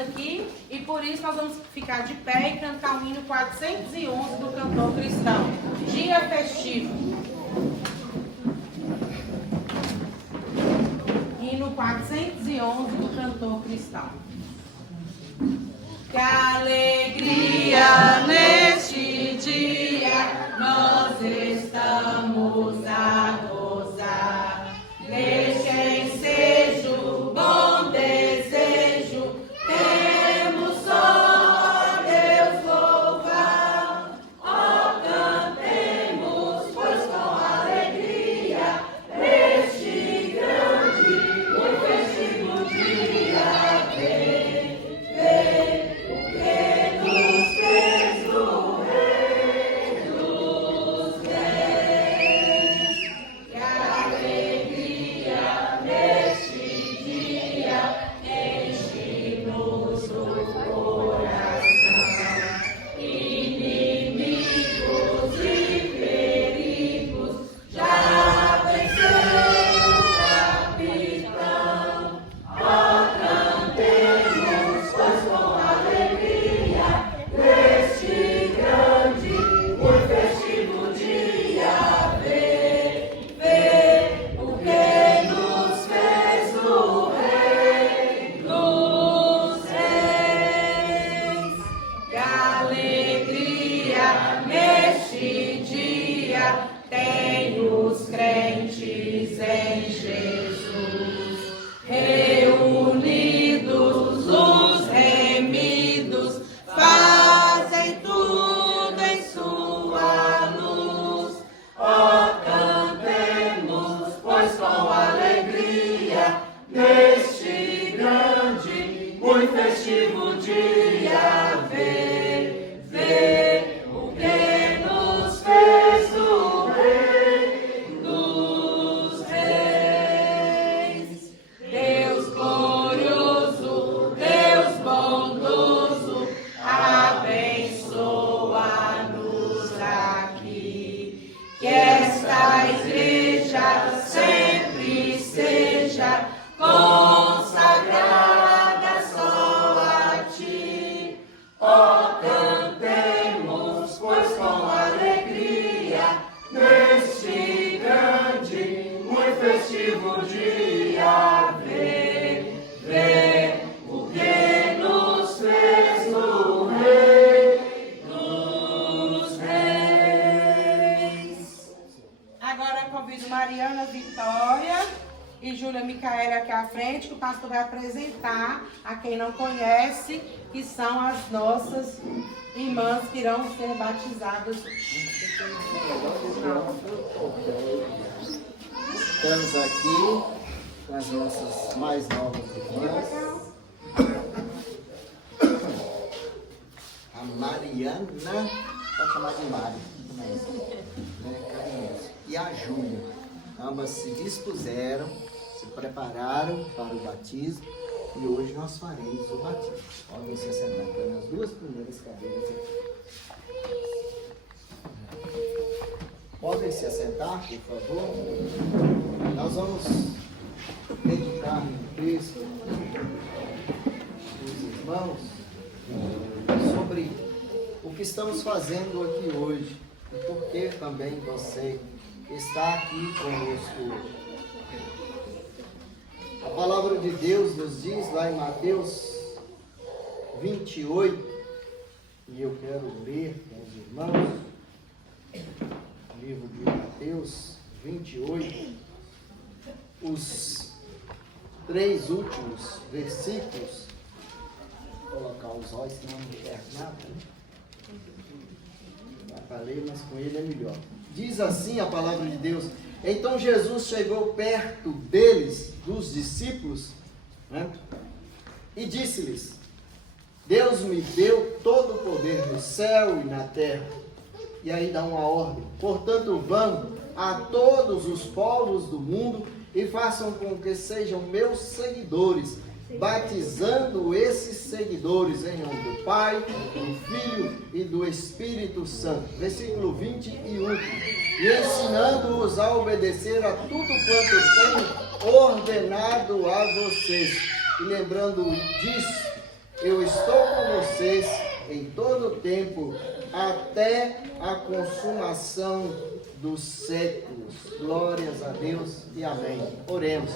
aqui e por isso nós vamos ficar de pé e cantar o hino 411 do cantor cristão. Dia festivo. Hino 411 do cantor cristão. Que alegria neste dia nós estamos a gozar. Neste ensejo, bom desejo, temos só Deus louvar. Ó, cantemos, pois com alegria, neste grande e festivo dia vem, o que nos fez o Rei dos Reis. Que alegria neste dia enche-nos o coração. Inimigos e perigos já venceu o capitão. Ó, cantemos, pois com alegria, neste grande e festivo dia vem, o que nos fez o Rei dos Reis. Que alegria neste dia tem os crentes em Jesus, reunidos os remidos, fazem tudo em sua luz. Ó, cantemos, pois com alegria, neste grande e festivo dia vem, o que nos fez o Rei dos Reis. Deus glorioso, Deus bondoso, abençoa-nos aqui. Que esta igreja sempre seja consagrada só a ti. Ó, cantemos, pois com alegria, neste grande e festivo dia vem, o que nos fez o Rei dos Reis. Agora eu convido Mariana Vitória e Júlia Micaela aqui à frente, que o pastor vai apresentar a quem não conhece, que são as nossas irmãs que irão ser batizadas. Estamos aqui com as nossas mais novas irmãs. A Mariana, pode chamar de Mari, né, carinhoso. E a Júlia. Ambas se dispuseram, se prepararam para o batismo e hoje nós faremos o batismo. Podem se sentar aqui nas duas primeiras cadeiras aqui. Podem se assentar, por favor. Nós vamos meditar no texto dos irmãos sobre o que estamos fazendo aqui hoje e por que também você está aqui conosco. A palavra de Deus nos diz lá em Mateus 28, e eu quero ler com os irmãos, livro de Mateus 28, os 3 últimos versículos. Vou colocar os olhos, senão não enxergo nada. Dá para ler, mas com ele é melhor. Diz assim a palavra de Deus: então Jesus chegou perto deles, dos discípulos, né, e disse-lhes: Deus me deu todo o poder no céu e na terra. E aí dá uma ordem: portanto, vão a todos os povos do mundo e façam com que sejam meus seguidores, batizando esses seguidores em nome do Pai, do Filho e do Espírito Santo. Versículo 21. E ensinando-os a obedecer a tudo quanto tenho ordenado a vocês. E lembrando disso, eu estou com vocês em todo o tempo, até a consumação dos séculos. Glórias a Deus e amém. Oremos.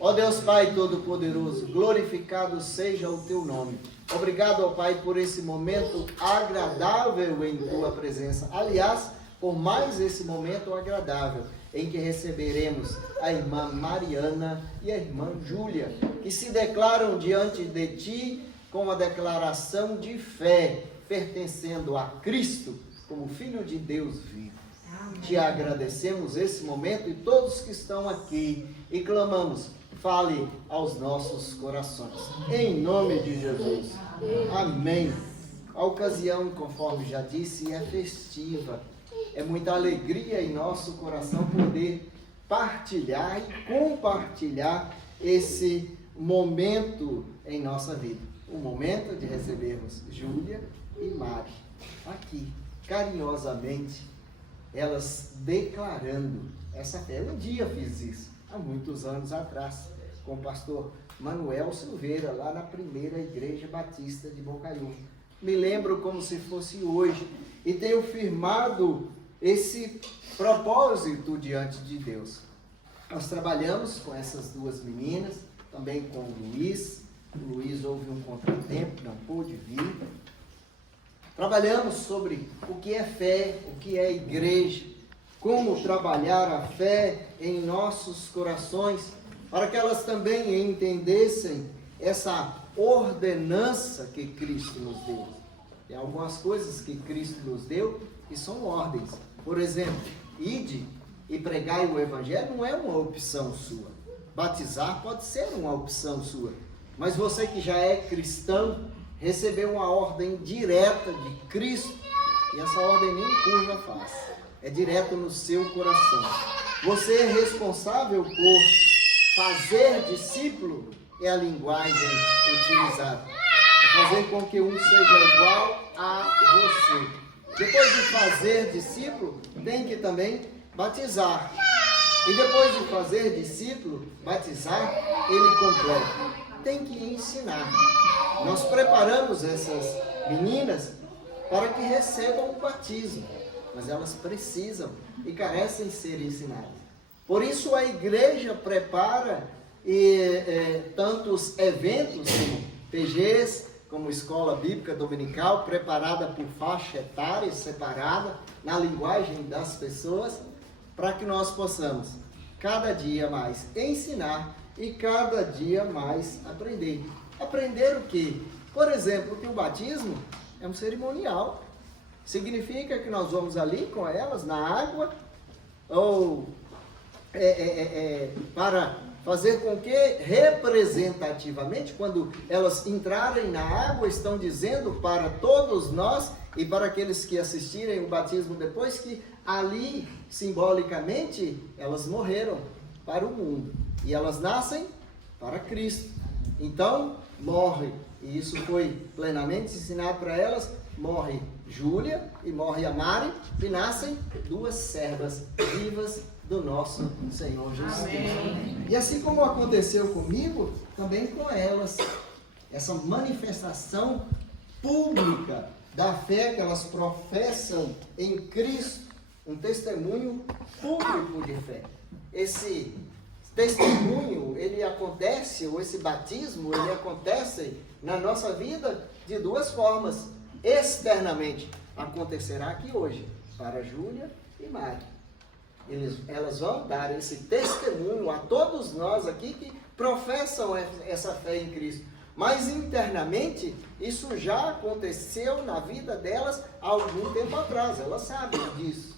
Ó Deus Pai Todo-Poderoso, glorificado seja o Teu nome. Obrigado, ó Pai, por esse momento agradável em Tua presença. Aliás, por mais esse momento agradável em que receberemos a irmã Mariana e a irmã Júlia, que se declaram diante de Ti com a declaração de fé, pertencendo a Cristo como Filho de Deus vivo. Amém. Te agradecemos esse momento e todos que estão aqui e clamamos, fale aos nossos corações. Em nome de Jesus. Amém. A ocasião, conforme já disse, é festiva. É muita alegria em nosso coração poder partilhar e compartilhar esse momento em nossa vida. O momento de recebermos Júlia e Mari aqui, carinhosamente, elas declarando essa fé. Um dia fiz isso, há muitos anos atrás, com o pastor Manuel Silveira, lá na primeira igreja batista de Bocaiúva. Me lembro como se fosse hoje e tenho firmado esse propósito diante de Deus. Nós trabalhamos com essas duas meninas, também com o Luiz. O Luiz houve um contratempo, não pôde vir. Trabalhamos sobre o que é fé, o que é igreja, como trabalhar a fé em nossos corações, para que elas também entendessem essa ordenança que Cristo nos deu. Tem algumas coisas que Cristo nos deu que são ordens. Por exemplo, ide e pregai o Evangelho não é uma opção sua. Batizar pode ser uma opção sua. Mas você que já é cristão, recebeu uma ordem direta de Cristo, e essa ordem nem curva faz, é direto no seu coração. Você é responsável por fazer discípulo, é a linguagem utilizada. É fazer com que um seja igual a você. Depois de fazer discípulo, tem que também batizar. E depois de fazer discípulo, batizar, ele completa. Tem que ensinar. Nós preparamos essas meninas para que recebam o batismo, mas elas precisam e carecem ser ensinadas. Por isso a igreja prepara tantos eventos como PGs, como escola bíblica dominical, preparada por faixa etária separada, na linguagem das pessoas, para que nós possamos cada dia mais ensinar e cada dia mais aprender. Aprender o quê? Por exemplo, que o batismo é um cerimonial. Significa que nós vamos ali com elas na água, ou para fazer com que representativamente, quando elas entrarem na água, estão dizendo para todos nós e para aqueles que assistirem o batismo depois, que ali, simbolicamente, elas morreram para o mundo. E elas nascem para Cristo. Então, morre, e isso foi plenamente ensinado para elas, morre Júlia e morre a Mari, e nascem duas servas vivas do nosso Senhor Jesus Cristo. E assim como aconteceu comigo, também com elas, essa manifestação pública da fé que elas professam em Cristo, um testemunho público de fé. Esse testemunho, ele acontece, ou esse batismo, ele acontece na nossa vida de duas formas. Externamente, acontecerá aqui hoje, para Júlia e Mari. Elas vão dar esse testemunho a todos nós aqui que professam essa fé em Cristo. Mas internamente, isso já aconteceu na vida delas há algum tempo atrás. Elas sabem disso.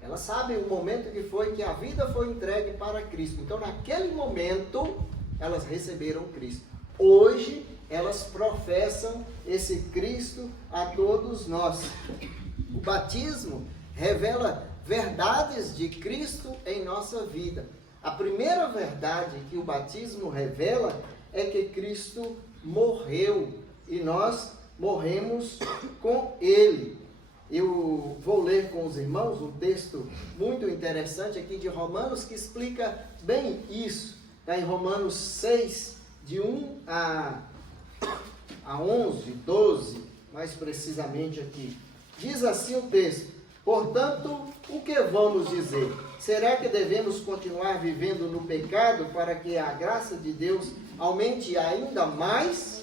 Elas sabem o momento que foi que a vida foi entregue para Cristo. Então, naquele momento, elas receberam Cristo. Hoje, elas professam esse Cristo a todos nós. O batismo revela verdades de Cristo em nossa vida. A primeira verdade que o batismo revela é que Cristo morreu e nós morremos com Ele. Eu vou ler com os irmãos um texto muito interessante aqui de Romanos que explica bem isso. Está em Romanos 6, de 1 a a 11, 12, mais precisamente aqui. Diz assim o texto: portanto, o que vamos dizer? Será que devemos continuar vivendo no pecado para que a graça de Deus aumente ainda mais?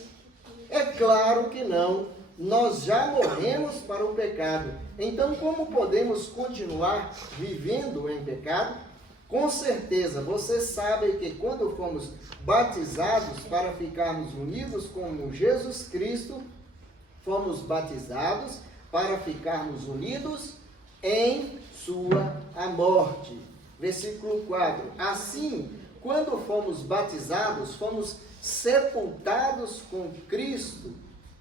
É claro que não. Nós já morremos para o pecado. Então, como podemos continuar vivendo em pecado? Com certeza, vocês sabem que quando fomos batizados para ficarmos unidos com Jesus Cristo, fomos batizados para ficarmos unidos em sua morte. Versículo 4. Assim, quando fomos batizados, fomos sepultados com Cristo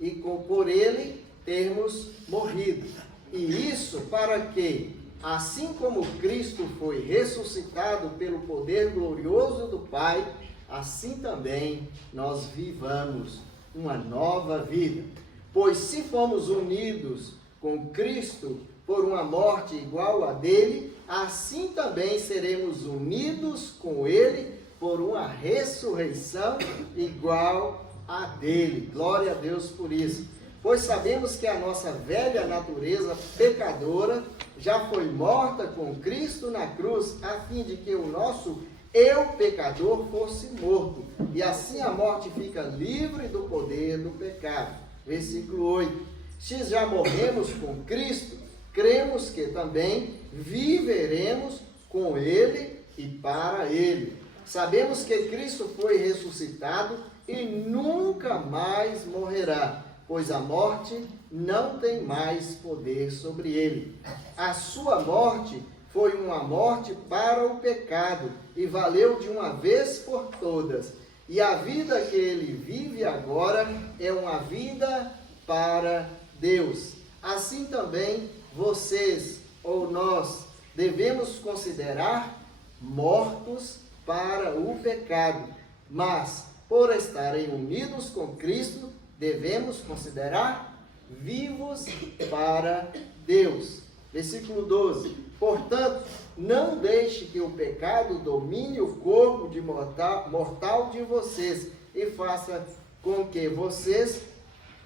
e por ele termos morrido. E isso para que, assim como Cristo foi ressuscitado pelo poder glorioso do Pai, assim também nós vivamos uma nova vida. Pois se fomos unidos com Cristo por uma morte igual a dele, assim também seremos unidos com ele por uma ressurreição igual a dele. Glória a Deus por isso. Pois sabemos que a nossa velha natureza pecadora já foi morta com Cristo na cruz, a fim de que o nosso eu pecador fosse morto. E assim a morte fica livre do poder do pecado. Versículo 8. Se já morremos com Cristo, cremos que também viveremos com ele e para ele. Sabemos que Cristo foi ressuscitado e nunca mais morrerá, pois a morte não tem mais poder sobre ele. A sua morte foi uma morte para o pecado e valeu de uma vez por todas. E a vida que ele vive agora é uma vida para Deus. Assim também vocês ou nós devemos considerar mortos para o pecado, mas por estarem unidos com Cristo, devemos considerar vivos para Deus. Versículo 12. Portanto, não deixe que o pecado domine o corpo de mortal de vocês e faça com que vocês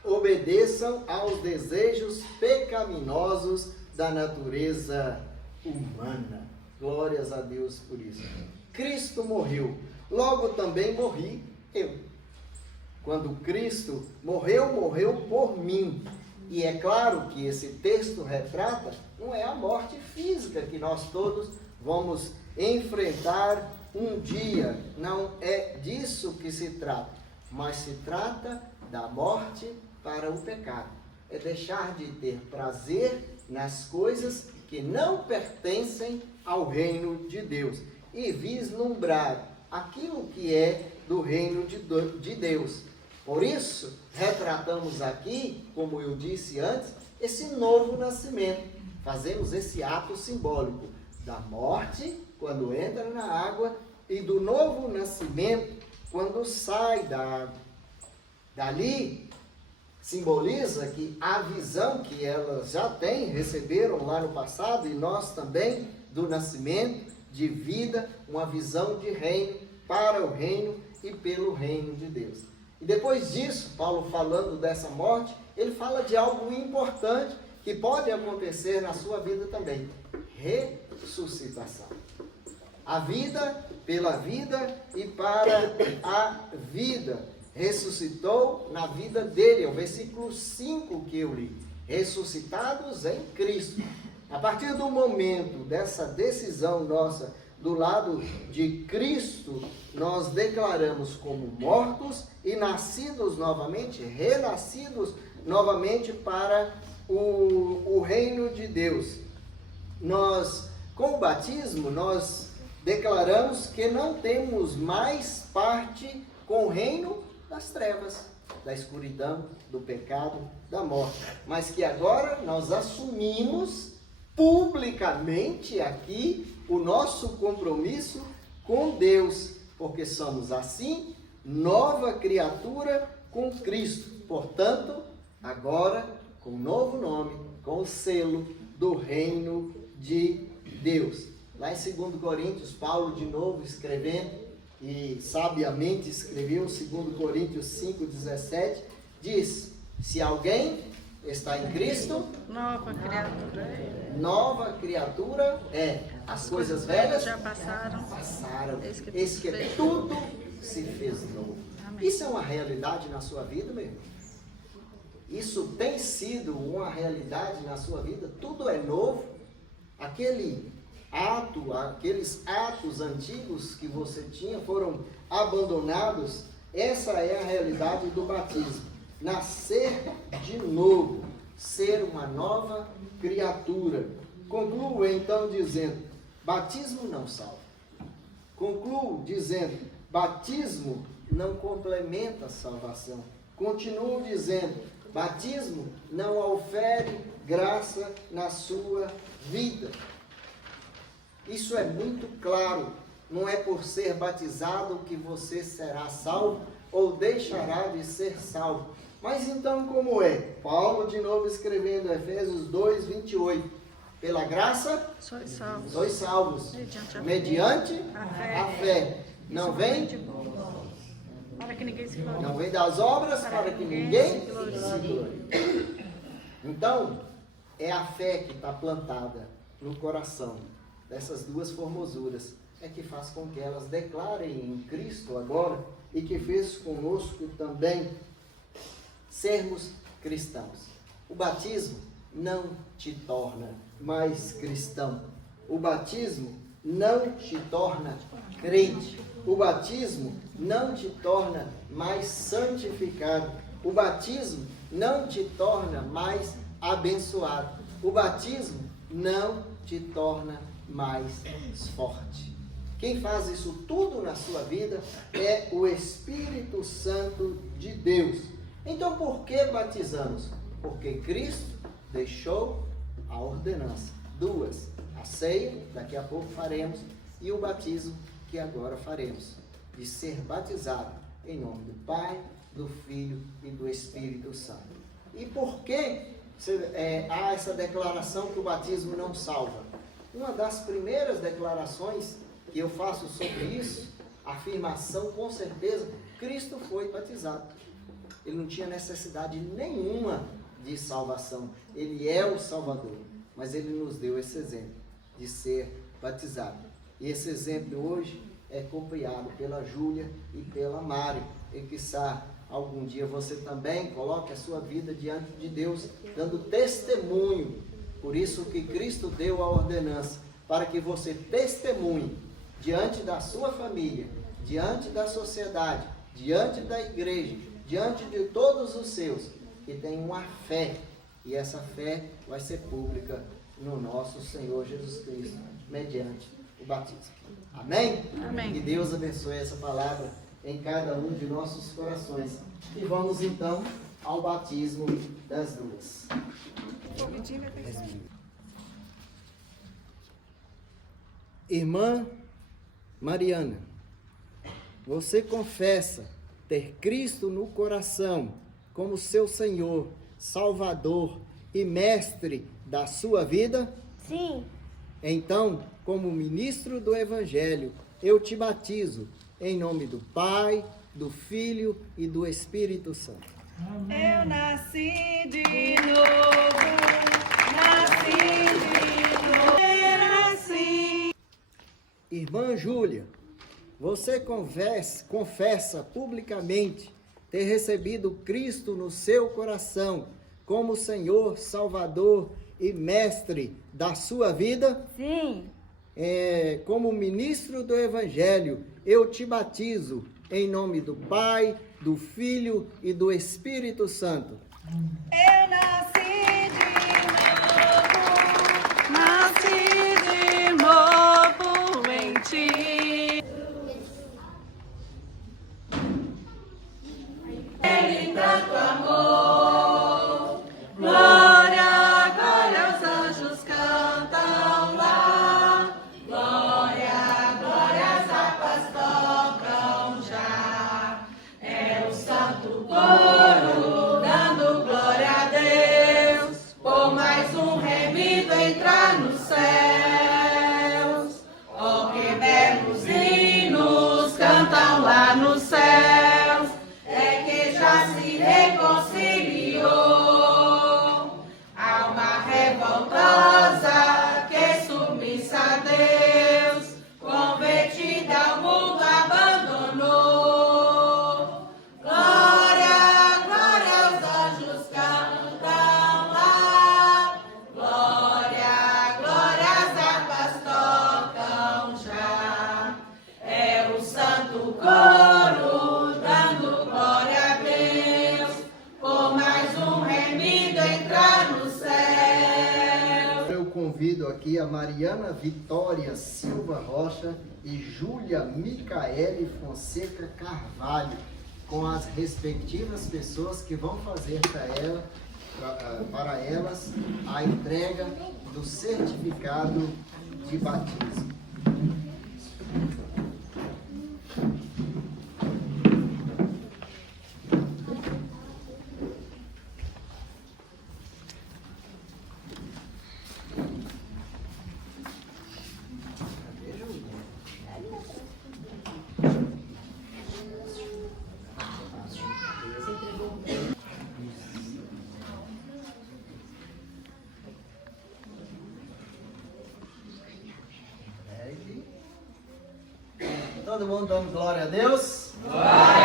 obedeçam aos desejos pecaminosos da natureza humana. Glórias a Deus por isso. Cristo morreu, logo também morri eu. Quando Cristo morreu, morreu por mim. E é claro que esse texto retrata, não é a morte física que nós todos vamos enfrentar um dia. Não é disso que se trata, mas se trata da morte para o pecado. É deixar de ter prazer nas coisas que não pertencem ao reino de Deus e vislumbrar aquilo que é do reino de Deus. Por isso, retratamos aqui, como eu disse antes, esse novo nascimento. Fazemos esse ato simbólico da morte, quando entra na água, e do novo nascimento, quando sai da água. Dali, simboliza que a visão que elas já têm, receberam lá no passado, e nós também, do nascimento, de vida, uma visão de reino, para o reino e pelo reino de Deus. E depois disso, Paulo falando dessa morte, ele fala de algo importante que pode acontecer na sua vida também. Ressuscitação. A vida pela vida e para a vida. Ressuscitou na vida dele. É o versículo 5 que eu li. Ressuscitados em Cristo. A partir do momento dessa decisão nossa do lado de Cristo, nós declaramos como mortos e nascidos novamente, renascidos novamente para o reino de Deus. Nós, com o batismo, nós declaramos que não temos mais parte com o reino das trevas, da escuridão, do pecado, da morte, mas que agora nós assumimos publicamente aqui o nosso compromisso com Deus, porque somos assim nova criatura com Cristo. Portanto, agora com um novo nome, com o selo do reino de Deus. Lá em 2 Coríntios, Paulo de novo escrevendo, e sabiamente escreveu 2 Coríntios 5,17, diz: se alguém está em Cristo, nova criatura é. As coisas velhas já passaram. Eis que tudo se fez novo. Isso é uma realidade na sua vida, meu irmão? Isso tem sido uma realidade na sua vida? Tudo é novo? Aqueles atos antigos que você tinha foram abandonados? Essa é a realidade do batismo. Nascer de novo, ser uma nova criatura. Concluo então dizendo: batismo não salva. Concluo dizendo: batismo não complementa a salvação. Continuo dizendo: batismo não ofere graça na sua vida. Isso é muito claro. Não é por ser batizado que você será salvo ou deixará de ser salvo. Mas então como é? Paulo de novo escrevendo Efésios 2, 28. Pela graça, sois salvos, mediante a fé. Não vem? Para que ninguém se glorie. Não vem das obras para que ninguém se glorie. Então, é a fé que está plantada no coração dessas duas formosuras, é que faz com que elas declarem em Cristo agora e que fez conosco também sermos cristãos. O batismo não te torna mais cristão. O batismo não te torna crente. O batismo não te torna mais santificado. O batismo não te torna mais abençoado. O batismo não te torna mais forte. Quem faz isso tudo na sua vida é o Espírito Santo de Deus. Então por que batizamos? Porque Cristo deixou a ordenança. Duas: a ceia, daqui a pouco faremos, e o batismo, que agora faremos, de ser batizado em nome do Pai, do Filho e do Espírito Santo. E por que há essa declaração que o batismo não salva? Uma das primeiras declarações que eu faço sobre isso, afirmação com certeza: Cristo foi batizado. Ele não tinha necessidade nenhuma de salvação. Ele é o Salvador. Mas ele nos deu esse exemplo de ser batizado. E esse exemplo hoje é copiado pela Júlia e pela Mari. E quiçá algum dia você também coloque a sua vida diante de Deus, dando testemunho. Por isso que Cristo deu a ordenança, para que você testemunhe diante da sua família, diante da sociedade, diante da igreja, diante de todos os seus, que tem uma fé, e essa fé vai ser pública no nosso Senhor Jesus Cristo, mediante o batismo. Amém? Amém. Que Deus abençoe essa palavra em cada um de nossos corações. E vamos então ao batismo das duas. Irmã Mariana, você confessa ter Cristo no coração como seu Senhor, Salvador e Mestre da sua vida? Sim. Então, como ministro do Evangelho, eu te batizo em nome do Pai, do Filho e do Espírito Santo. Eu nasci de novo, nasci de novo, eu nasci. Irmã Júlia, você confessa publicamente ter recebido Cristo no seu coração como Senhor, Salvador e Mestre da sua vida? Sim. Como ministro do Evangelho, eu te batizo em nome do Pai, do Filho e do Espírito Santo. Eu nasci de novo em ti. Ele tanto amor, glória, glória, os anjos cantam lá, glória, glória, as harpas tocam já, é o santo coro dando glória a Deus, por mais um remido entrar nos céus, oh que belos hinos cantam lá nos céus, é que já se reconciliou aqui a Mariana Vitória Silva Rocha e Júlia Micaele Fonseca Carvalho, com as respectivas pessoas que vão fazer para elas a entrega do certificado de batismo. Todo mundo dando glória a Deus? Glória!